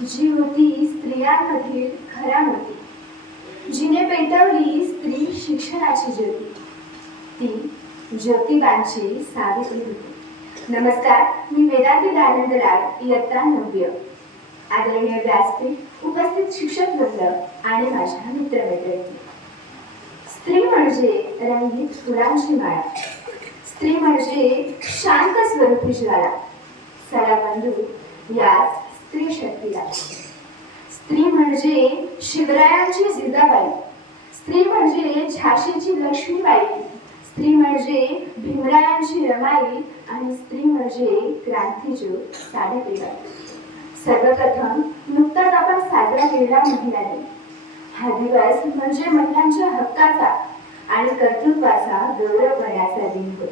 जी होती स्त्रियांमधील खरा मोती, जिने पेटवली स्त्री शिक्षणाची ज्योती, ती ज्योतिबांची सावित्री होती. नमस्कार, मी वेदांती दयानंद लाड, इयत्ता 9वी. आदरणीय व्यासपीठ, उपस्थित शिक्षक वृंद आणि माझ्या मित्रमैत्रिणी. स्त्री म्हणजे रंगीत फुलांची माळा, स्त्री म्हणजे शांत स्वरूपी ज्वाला. चला बंधू, याच स्त्री शक्तीला. स्त्री म्हणजे शिवरायांची जिजाबाई, स्त्री म्हणजे झाशीची लक्ष्मीबाई, स्त्री म्हणजे भीमरायांची रमाई आणि स्त्री म्हणजे क्रांतीज्योत सावित्रीबाई. सर्वप्रथम नुकताच आपण साजरा केलेला महिला दिन. हा दिवस म्हणजे महिलांच्या हक्काचा आणि कर्तृत्वाचा गौरव करण्याचा दिन होय.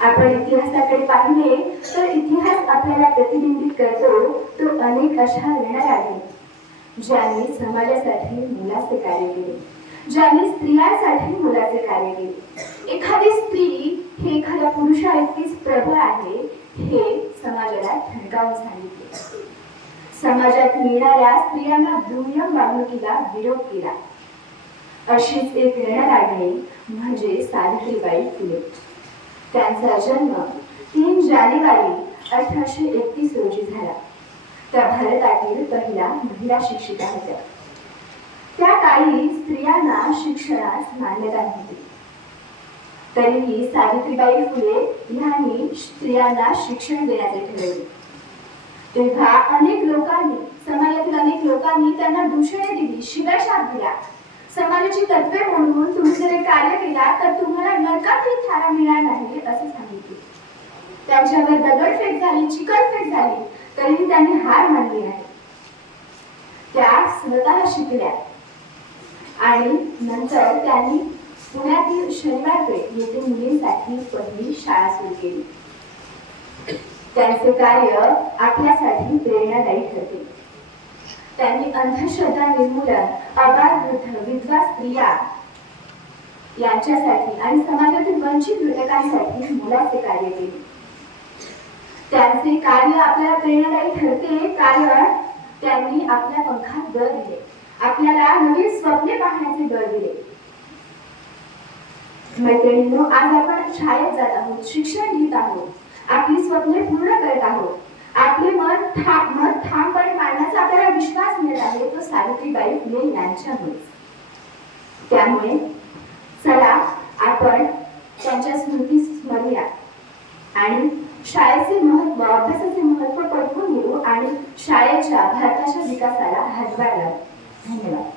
आपण इतिहासाकडे पाहिले तर इतिहास आपल्याला प्रतिबिंबित करतो तो अनेक अशा रणरागी ज्यांनी समाजासाठी मोलाचे कार्य केले, ज्यांनी स्त्रियांसाठी मोलाचे कार्य केले. एखादी स्त्री हे एखाद्या पुरुषा इतकीच प्रबळ आहे हे समाजाला ठणकावून सांगितले. समाजात मिळणाऱ्या स्त्रियांना दुय्यम वागणुकीला विरोध केला. अशीच एक रणरागिणी म्हणजे सावित्रीबाई फुले. त्यांचा जन्म 3 जानेवारी 1831 रोजी झाला. त्या भारतातील पहिल्या महिला शिक्षिका होत्या. त्या काळी स्त्रियांना शिक्षणास मान्यता नव्हती. तरीही सावित्रीबाई फुले यांनी स्त्रियांना शिक्षण देण्याचे ठरवले. तेव्हा अनेक लोकांनी, समाजातील अनेक लोकांनी त्यांना दूषणे दिली, शिव्याशाप दिला. समाजाची तत्त्वे म्हणून तुम्ही जर कार्य केला तर तुम्हाला नरकातही थारा मिळणार नाही असे सांगितले. त्यांच्यावर दगडफेक झाली, चिखलफेक झाली, तरीही त्यांनी हार मानली नाही. त्या स्वतः शिकल्या आणि नंतर त्यांनी पुण्यातील शनिवार पेठ येथे मुलींसाठी पहिली शाळा सुरू केली. त्यांचे कार्य आपल्यासाठी प्रेरणादायी ठरते. त्यांनी अंधश्रद्धा निर्मूलन, अबाल वृद्ध, विधवा स्त्रिया यांच्यासाठी आणि समाजातील वंचित घटकांसाठी मोलाचे कार्य केले. त्यांचे कार्य आपल्याला प्रेरणादायी ठरते कारण त्यांनी आपल्या पंखात बळ दिले, आपल्याला नवीन स्वप्ने पाहण्याचे बळ दिले. मैत्रिणींनो, आज आपण शाळेत जात आहोत, शिक्षण घेत आहोत, आपली स्वप्ने पूर्ण करत आहोत. आपले मन ठामपणे मांडण्याचा आपल्याला विश्वास मिळत आहे तो सावित्रीबाई फुले यांच्यामुळे. त्यामुळे चला आपण त्यांच्या स्मृती स्मरूया आणि शाळेचे महत्त्व, अभ्यासाचे महत्त्व पटवून घेऊ आणि शाळेच्या भारताच्या विकासाला हातभार लावू. धन्यवाद.